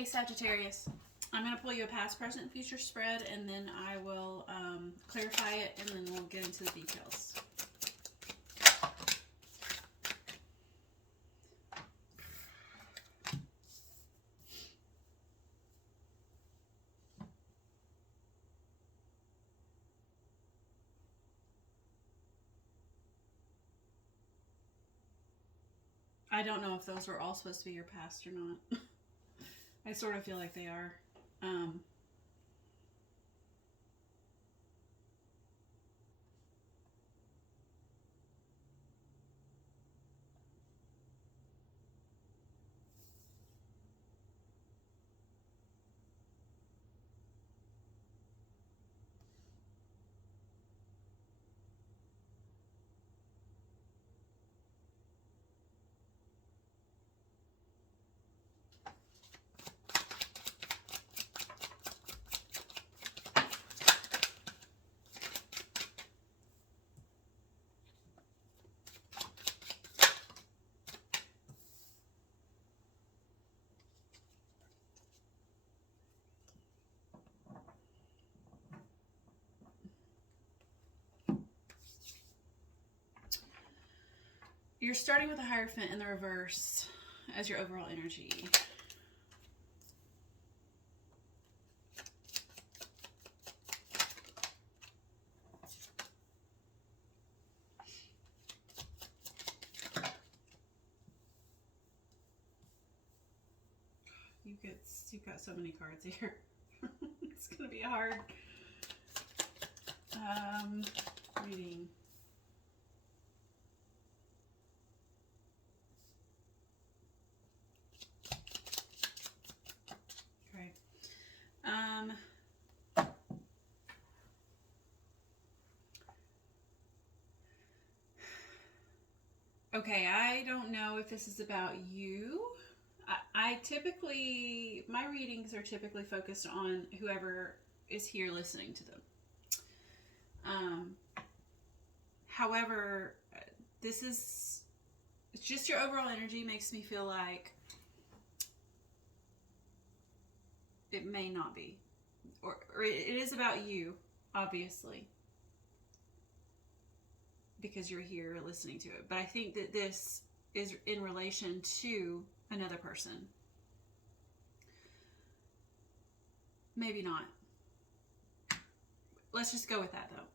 Okay, Sagittarius. I'm going to pull you a past, present, future spread, and then I will clarify it, and then we'll get into the details. I don't know if those were all supposed to be your past or not. I sort of feel like they are. You're starting with a Hierophant in the reverse as your overall energy. You've got so many cards here. It's going to be a hard reading. Okay. Okay, I don't know if this is about you. I typically, my readings are typically focused on whoever is here listening to them. However, this is, it's just your overall energy makes me feel like it may not be. Or it is about you, obviously, because you're here listening to it. But I think that this is in relation to another person. Maybe not. Let's just go with that, though.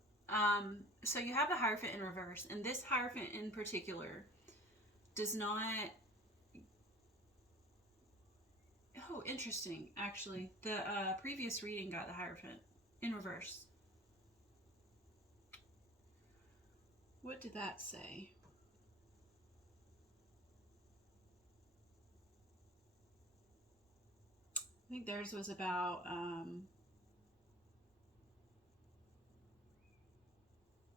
So you have the Hierophant in reverse, and this Hierophant in particular does not... Oh, interesting, actually. The previous reading got the Hierophant in reverse. What did that say? I think theirs was about...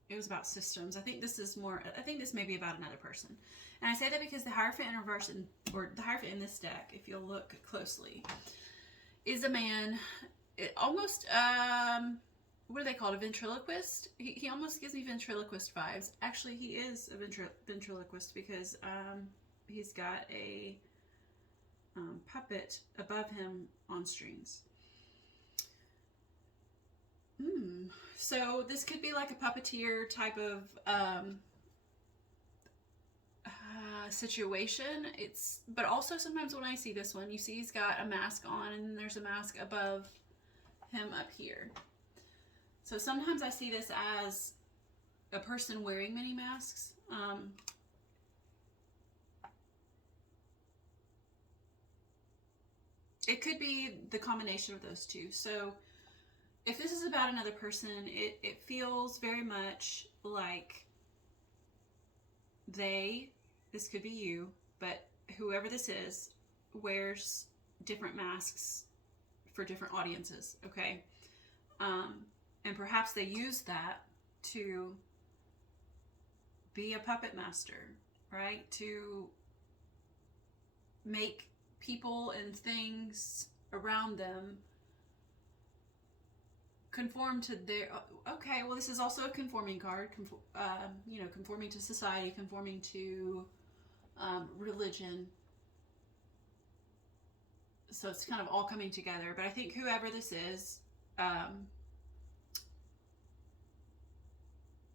it was about systems. I think this is more... I think this may be about another person. And I say that because the Hierophant in reverse, or the Hierophant in this deck, if you'll look closely, is a man... almost... what are they called? A ventriloquist? He almost gives me ventriloquist vibes. Actually, he is a ventriloquist because he's got a puppet above him on strings. So this could be like a puppeteer type of situation. But also sometimes when I see this one, you see he's got a mask on and there's a mask above him up here. So sometimes I see this as a person wearing many masks. It could be the combination of those two. So if this is about another person, it feels very much like this could be you, but whoever this is wears different masks for different audiences, okay? And perhaps they use that to be a puppet master, right? To make people and things around them conform to their... Okay, well, this is also a conforming card. Conforming to society, conforming to religion. So it's kind of all coming together. But I think whoever this is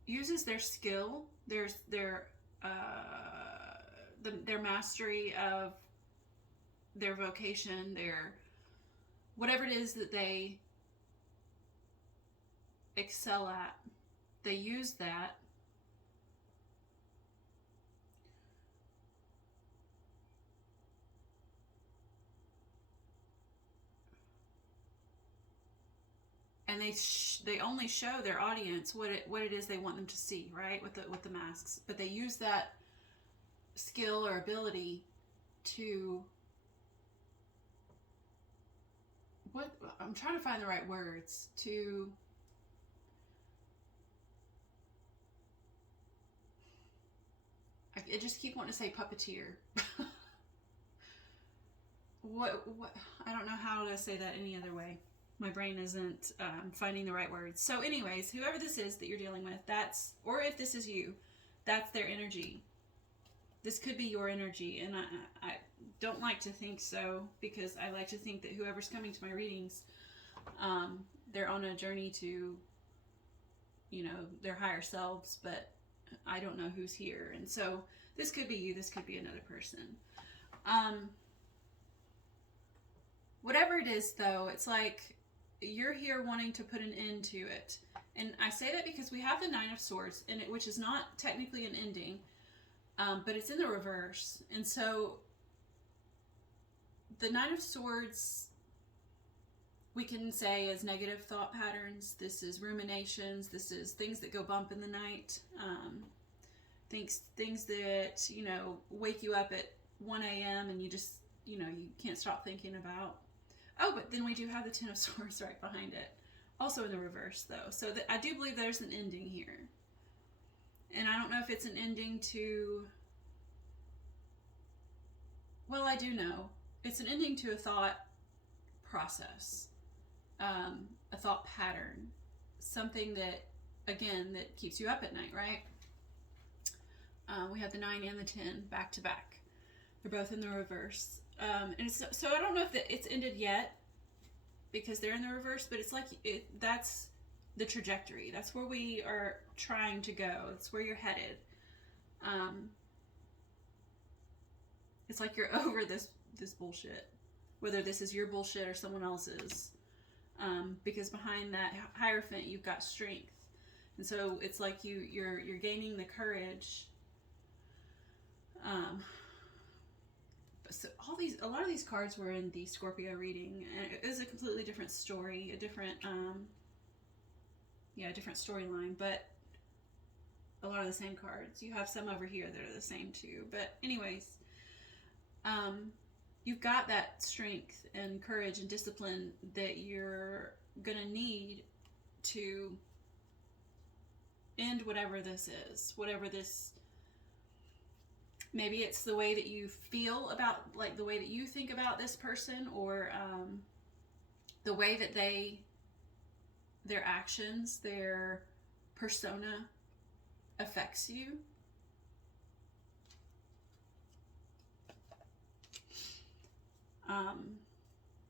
uses their skill, their mastery of their vocation, their whatever it is that they excel at. They use that and they only show their audience what it is they want them to see, right? With the masks, but they use that skill or ability to I'm trying to find the right words to I just keep wanting to say puppeteer. what I don't know how to say that any other way. My brain isn't finding the right words. So anyways, whoever this is that you're dealing with, that's, or if this is you, that's their energy. This could be your energy, and I don't like to think so, because I like to think that whoever's coming to my readings, they're on a journey to, you know, their higher selves, but I don't know who's here. And so this could be you, this could be another person. Whatever it is, though, it's like you're here wanting to put an end to it. And I say that because we have the Nine of Swords, in it, which is not technically an ending, but it's in the reverse. And so the Nine of Swords, we can say, as negative thought patterns. This is ruminations. This is things that go bump in the night. Things that, you know, wake you up at 1 a.m. and you just, you know, you can't stop thinking about. Oh, but then we do have the Ten of Swords right behind it. Also in the reverse, though. So I do believe there's an ending here. And I don't know if it's an ending to... Well, I do know. It's an ending to a thought process. A thought pattern. Something that, again, that keeps you up at night, right? We have the 9 and the 10 back to back. They're both in the reverse. And so I don't know if it's ended yet, because they're in the reverse, but it's like that's the trajectory. That's where we are trying to go. It's where you're headed. It's like you're over this bullshit, whether this is your bullshit or someone else's. Because behind that Hierophant, you've got strength, and so it's like you're gaining the courage. So a lot of these cards were in the Scorpio reading, and it was a completely different story, a different different storyline, but a lot of the same cards. You have some over here that are the same too, but anyways, you've got that strength and courage and discipline that you're gonna need to end whatever this is, whatever this. Maybe it's the way that you feel about, like the way that you think about this person, or the way that their actions, their persona affects you.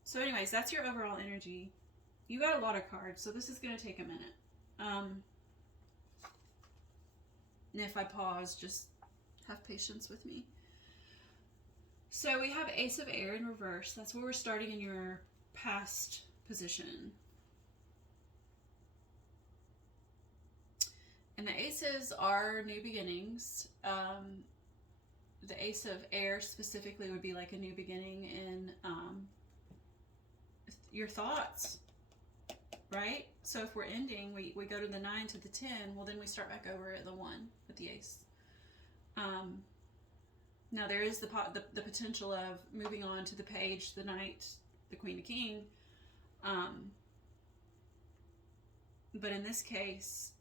So anyways, that's your overall energy. You got a lot of cards, so this is going to take a minute. And if I pause, just have patience with me. So we have Ace of Air in reverse. That's where we're starting in your past position. And the aces are new beginnings. The Ace of Air specifically would be like a new beginning in your thoughts, right? So if we're ending, we go to the 9 to the 10, well then we start back over at the 1 with the Ace. Now there is the potential of moving on to the Page, the Knight, the Queen, the King. But in this case,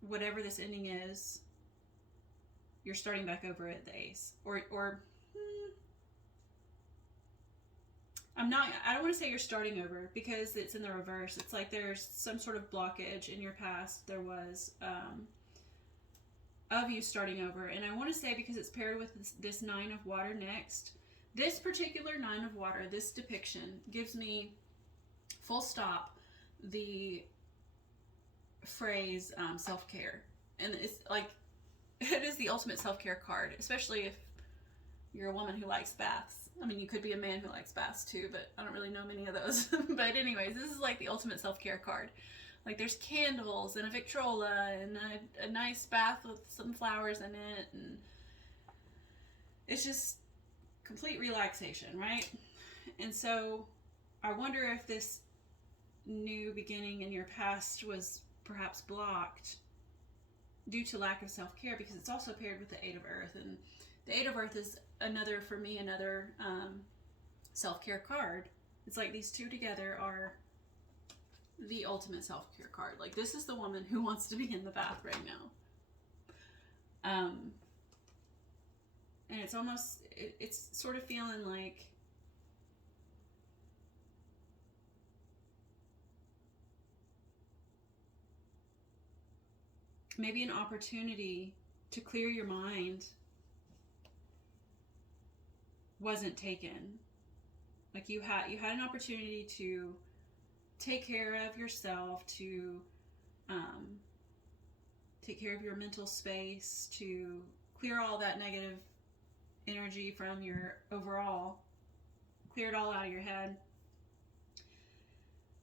whatever this ending is, you're starting back over at the Ace. I don't want to say you're starting over, because it's in the reverse. It's like there's some sort of blockage in your past. There was, of you starting over. And I want to say, because it's paired with this Nine of Water next, this particular Nine of Water, this depiction, gives me full stop the phrase self-care. And it's like, it is the ultimate self-care card, especially if you're a woman who likes baths. I mean, you could be a man who likes baths too, but I don't really know many of those. But anyways, this is like the ultimate self-care card. Like, there's candles and a Victrola and a nice bath with some flowers in it, and it's just complete relaxation, right? And so I wonder if this new beginning in your past was perhaps blocked due to lack of self-care, because it's also paired with the Eight of Earth, and the Eight of Earth is another, for me, another self-care card. It's like these two together are the ultimate self-care card. Like, this is the woman who wants to be in the bath right now. And it's almost, it's sort of feeling like maybe an opportunity to clear your mind wasn't taken. Like, you had an opportunity to take care of yourself, to take care of your mental space, to clear all that negative energy from your overall, clear it all out of your head.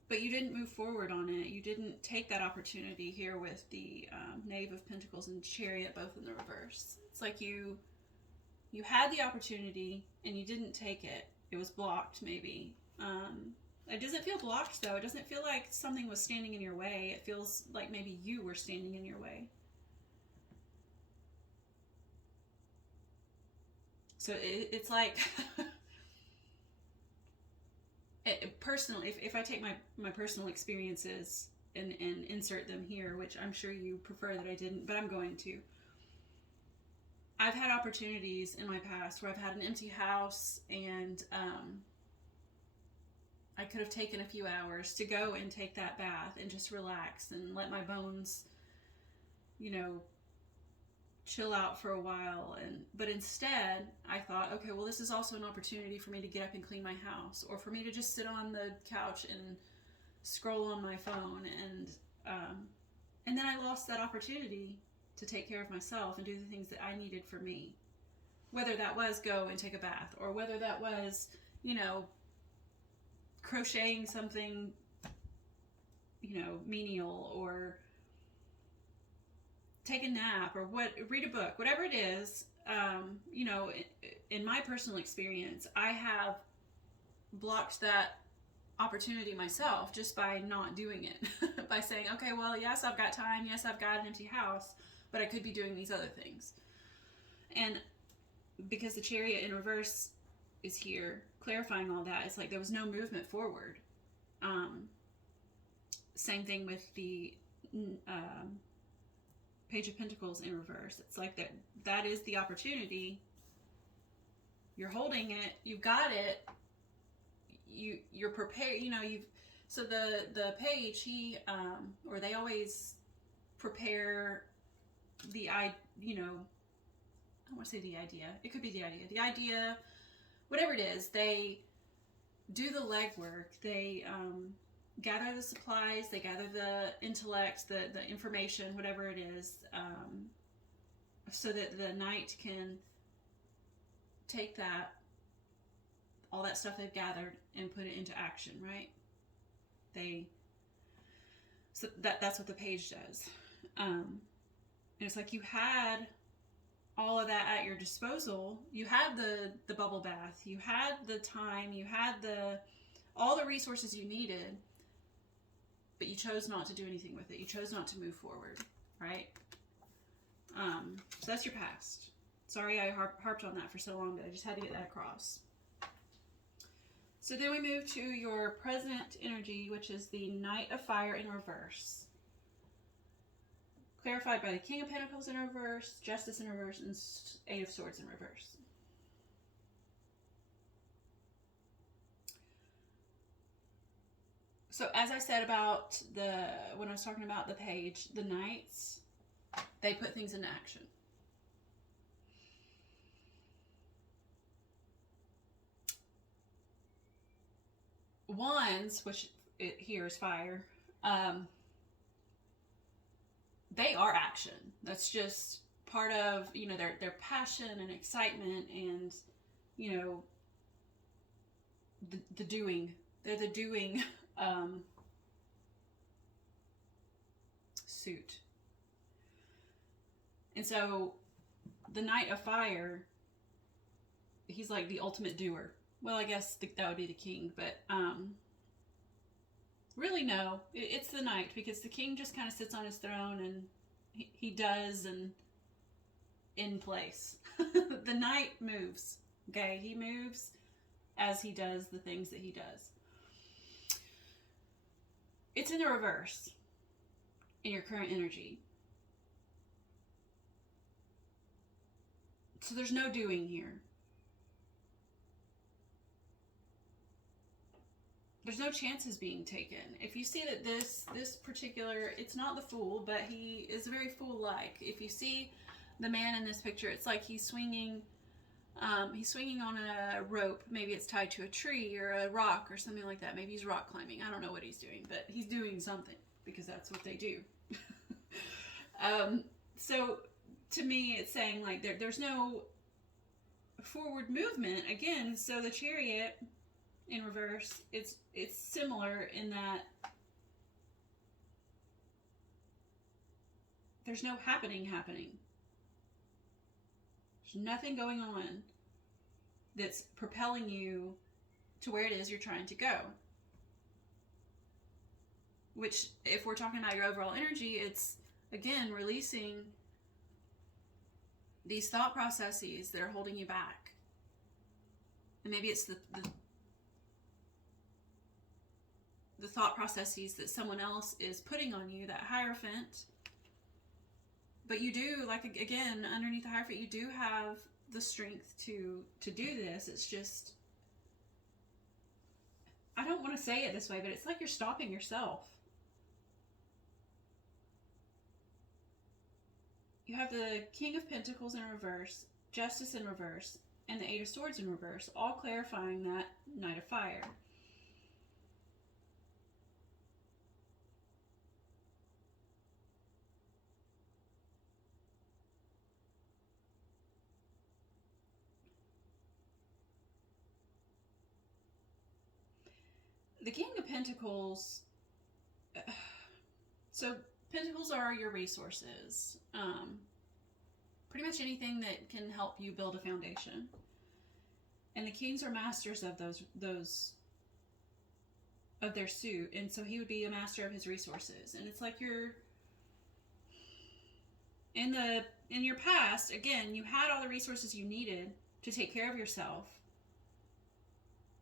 But you didn't move forward on it. You didn't take that opportunity here with the Knave of Pentacles and Chariot, both in the reverse. It's like you had the opportunity and you didn't take it. It was blocked, maybe. It doesn't feel blocked, though. It doesn't feel like something was standing in your way. It feels like maybe you were standing in your way. So it's like, personally, if I take my personal experiences and insert them here, which I'm sure you prefer that I didn't, but I'm going to. I've had opportunities in my past where I've had an empty house, and I could have taken a few hours to go and take that bath and just relax and let my bones, you know, chill out for a while. But instead, I thought, okay, well, this is also an opportunity for me to get up and clean my house, or for me to just sit on the couch and scroll on my phone, and then I lost that opportunity to take care of myself and do the things that I needed for me. Whether that was go and take a bath, or whether that was, you know, crocheting something, you know, menial, or take a nap, or read a book, whatever it is. You know, in my personal experience, I have blocked that opportunity myself just by not doing it. By saying, okay, well, yes, I've got time, yes, I've got an empty house, but I could be doing these other things. And because the Chariot in reverse is here, clarifying all that, it's like there was no movement forward. Same thing with the Page of Pentacles in reverse. It's like that is the opportunity. You're holding it. You've got it. You're prepared. You know, so the page, he or they always prepare the you know, I want to say the idea. It could be the idea. The idea, whatever it is, they do the legwork. They gather the supplies. They gather the intellect, the information, whatever it is, so that the knight can take all that stuff they've gathered and put it into action, right? So that's what the page does. And it's like you had all of that at your disposal. You had the bubble bath, you had the time, you had all the resources you needed, but you chose not to do anything with it. You chose not to move forward, right? So that's your past. Sorry I harped on that for so long, but I just had to get that across. So then we move to your present energy, which is the Knight of Fire in reverse. Clarified by the King of Pentacles in reverse, Justice in reverse, and Eight of Swords in reverse. So as I said about when I was talking about the page, the knights, They put things into action. Wands, which here is fire, they are action. That's just part of, you know, their passion and excitement and, you know, the doing. They're the doing suit. And so the Knight of Fire, he's like the ultimate doer. Well, I guess that would be the King, but really no, it's the Knight, because the King just kind of sits on his throne and he does and in place. The Knight moves, okay? He moves as he does the things that he does. It's in the reverse in your current energy. So there's no doing here. There's no chances being taken. If you see that this particular, it's not the Fool, but he is very Fool-like. If you see the man in this picture, it's like he's swinging on a rope. Maybe it's tied to a tree or a rock or something like that. Maybe he's rock climbing. I don't know what he's doing, but he's doing something, because that's what they do. So to me, it's saying like there's no forward movement again. So the Chariot in reverse, it's similar in that there's no happening. There's nothing going on that's propelling you to where it is you're trying to go. Which, if we're talking about your overall energy, it's, again, releasing these thought processes that are holding you back. And maybe it's the thought processes that someone else is putting on you, that Hierophant. But you do, like, again, underneath the Hierophant, you do have the strength to do this. It's just, I don't want to say it this way, but it's like you're stopping yourself. You have the King of Pentacles in reverse, Justice in reverse, and the Eight of Swords in reverse, all clarifying that Knight of Fire. The King of Pentacles, so Pentacles are your resources. Pretty much anything that can help you build a foundation. And the Kings are masters of those of their suit, and so he would be a master of his resources. And it's like you're in your past, again, you had all the resources you needed to take care of yourself.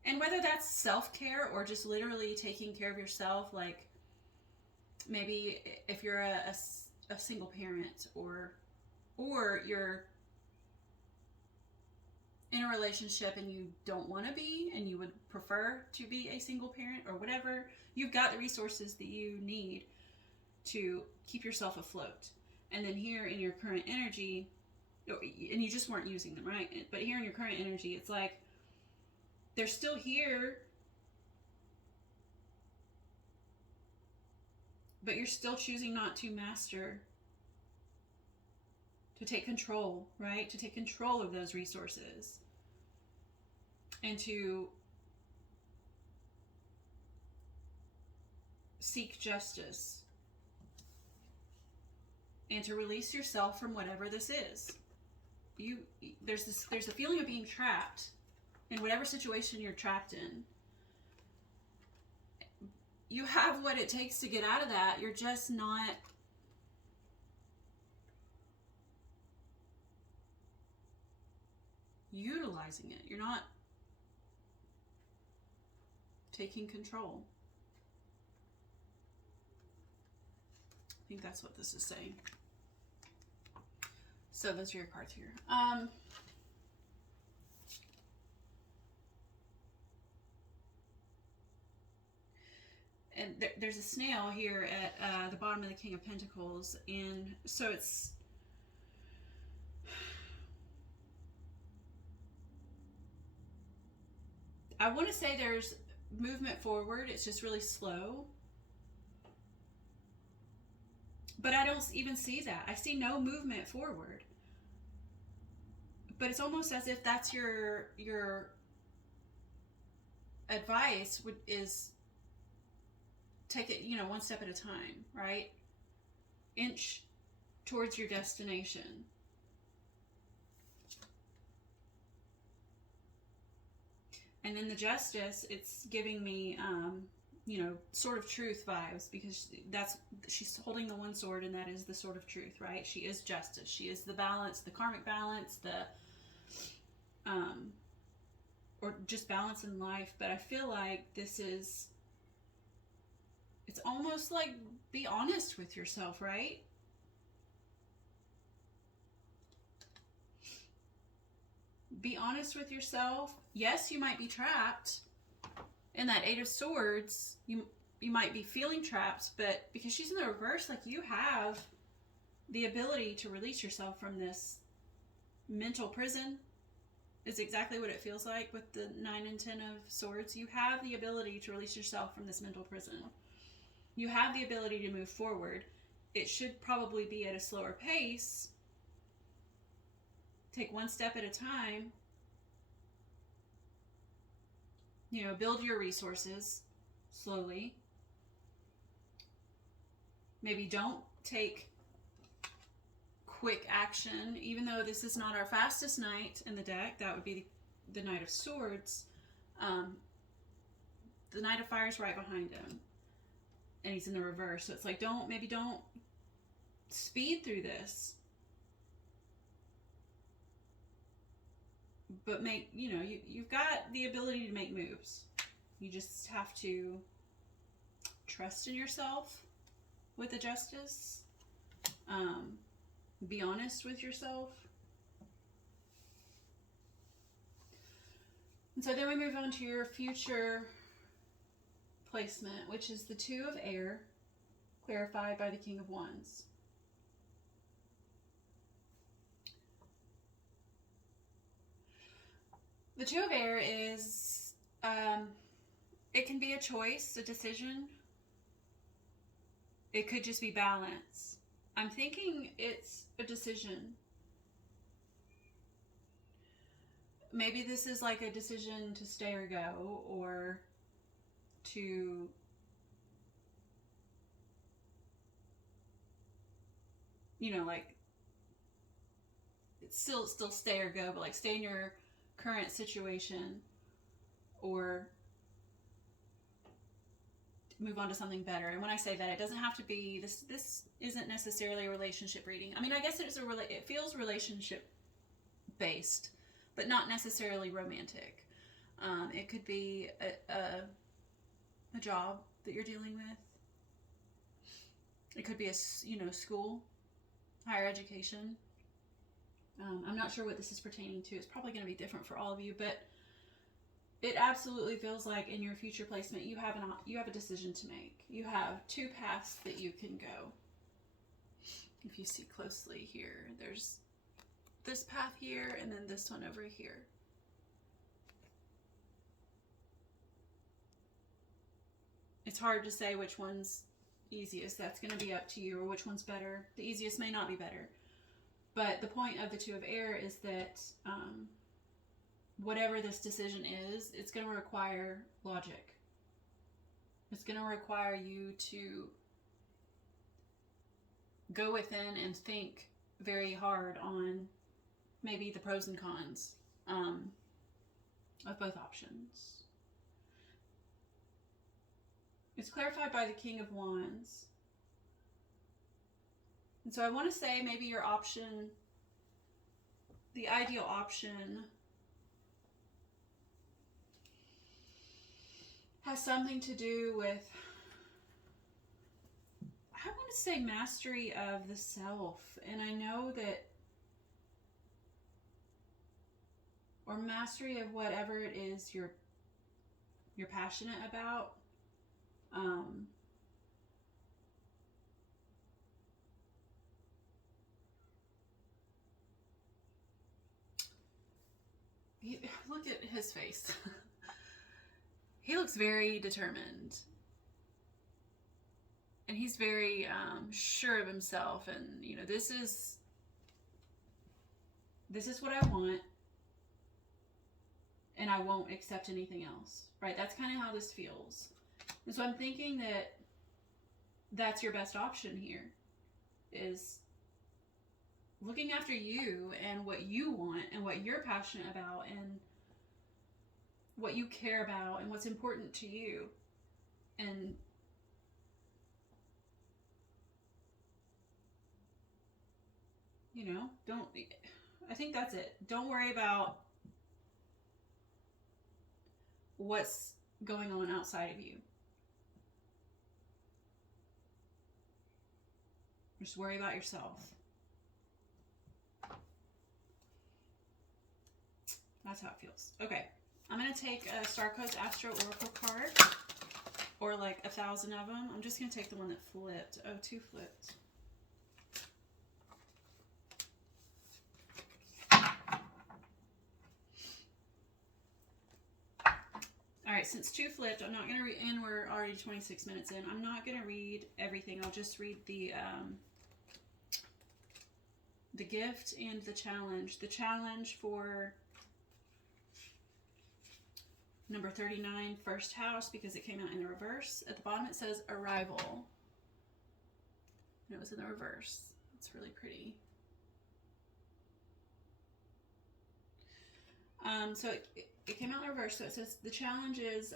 And whether that's self-care or just literally taking care of yourself, like maybe if you're a single parent, or you're in a relationship and you don't want to be, and you would prefer to be a single parent or whatever, you've got the resources that you need to keep yourself afloat. And then here in your current energy, and you just weren't using them, right? But here in your current energy, it's like they're still here, but you're still choosing not to master, to take control, right? To take control of those resources and to seek justice and to release yourself from whatever this is. There's a feeling of being trapped in whatever situation you're trapped in. You have what it takes to get out of that. You're just not utilizing it. You're not taking control. I think that's what this is saying. So those are your cards here. and there's a snail here at the bottom of the King of Pentacles, and so it's, I want to say there's movement forward, it's just really slow. But I don't even see that. I see no movement forward. But it's almost as if that's your advice is take it, you know, one step at a time, right? Inch towards your destination. And then the Justice, it's giving me, you know, sword of truth vibes, because she's holding the one sword, and that is the sword of truth, right? She is justice. She is the balance, the karmic balance, or just balance in life. But I feel like this is, it's almost like, be honest with yourself, right? Be honest with yourself. Yes, you might be trapped. In that Eight of Swords, you might be feeling trapped, but because she's in the reverse, like, you have the ability to release yourself from this mental prison, is exactly what it feels like with the 9 and 10 of Swords. You have the ability to release yourself from this mental prison. You have the ability to move forward. It should probably be at a slower pace. Take one step at a time. You know, build your resources slowly. Maybe don't take quick action, even though this is not our fastest knight in the deck. That would be the Knight of Swords. The Knight of Fire is right behind him, and he's in the reverse. So it's like, maybe don't speed through this, but make, you know, you've got the ability to make moves. You just have to trust in yourself with the Justice. Be honest with yourself. And so then we move on to your future placement, which is the Two of Air, clarified by the King of Wands. The Two of Air is, it can be a choice, a decision. It could just be balance. I'm thinking it's a decision. Maybe this is like a decision to stay or go, or to like, it's still stay or go, but like stay in your current situation, or move on to something better. And when I say that, it doesn't have to be this isn't necessarily a relationship reading. I mean, I guess it feels relationship based, but not necessarily romantic. It could be a job that you're dealing with. It could be a school, higher education. I'm not sure what this is pertaining to. It's probably going to be different for all of you, but it absolutely feels like in your future placement, you have a decision to make. You have two paths that you can go. If you see closely here, there's this path here, and then this one over here. It's hard to say which one's easiest. That's going to be up to you, or which one's better. The easiest may not be better. But the point of the Two of Air is that whatever this decision is, it's going to require logic. It's going to require you to go within and think very hard on maybe the pros and cons of both options. It's clarified by the King of Wands. And so I want to say maybe your option, the ideal option, has something to do with, I want to say, mastery of the self. And I know that, or mastery of whatever it is you're passionate about. Look at his face. He looks very determined. And he's very sure of himself. And, you know, this is what I want. And I won't accept anything else. Right? That's kind of how this feels. And so I'm thinking that that's your best option here. Is looking after you and what you want and what you're passionate about and what you care about and what's important to you. And you know, I think that's it. Don't worry about what's going on outside of you. Just worry about yourself. That's how it feels. Okay, I'm going to take a Star Codes Astro Oracle card, or like 1,000 of them. I'm just going to take the one that flipped. Oh, 2 flipped. All right, since 2 flipped, I'm not going to read, and we're already 26 minutes in, I'm not going to read everything. I'll just read the gift and the challenge. The challenge for number 39, first house, because it came out in the reverse. At the bottom it says arrival. And it was in the reverse. It's really pretty. So it came out in reverse. So it says the challenge is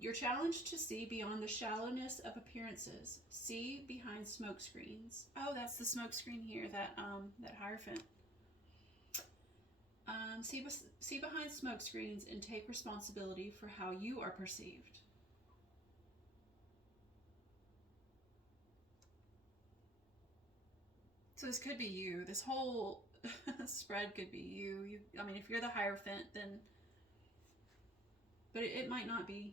you're challenged to see beyond the shallowness of appearances. See behind smoke screens. Oh, that's the smoke screen here, that Hierophant. See behind smoke screens and take responsibility for how you are perceived. So this could be you. This whole spread could be you. I mean, if you're the Hierophant, then... But it might not be.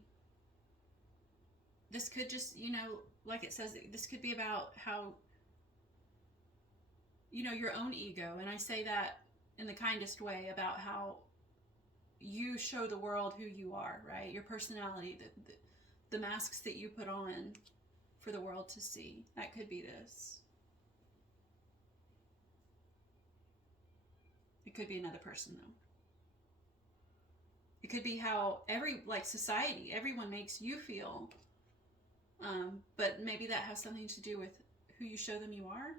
This could just, you know, like it says, this could be about how, you know, your own ego. And I say that in the kindest way, about how you show the world who you are, right? Your personality, the masks that you put on for the world to see. That could be this. It could be another person, though. It could be how society, everyone makes you feel. But maybe that has something to do with who you show them you are.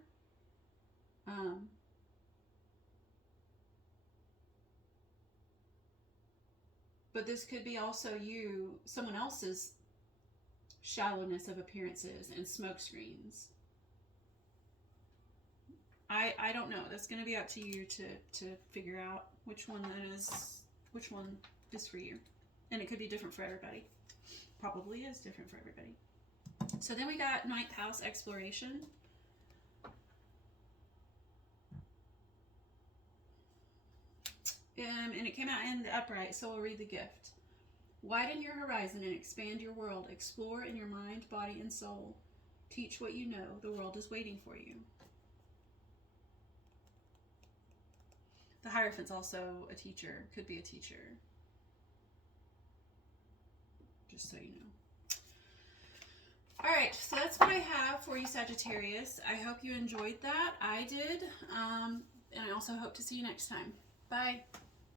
But this could be also someone else's shallowness of appearances and smoke screens. I don't know. That's going to be up to you to figure out which one is for you. And it could be different for everybody. Probably is different for everybody. So then we got 9th house exploration. And it came out in the upright, so we'll read the gift. Widen your horizon and expand your world. Explore in your mind, body, and soul. Teach what you know. The world is waiting for you. The Hierophant's also a teacher. Could be a teacher. Just so you know. Alright, so that's what I have for you, Sagittarius. I hope you enjoyed that. I did. And I also hope to see you next time. Bye.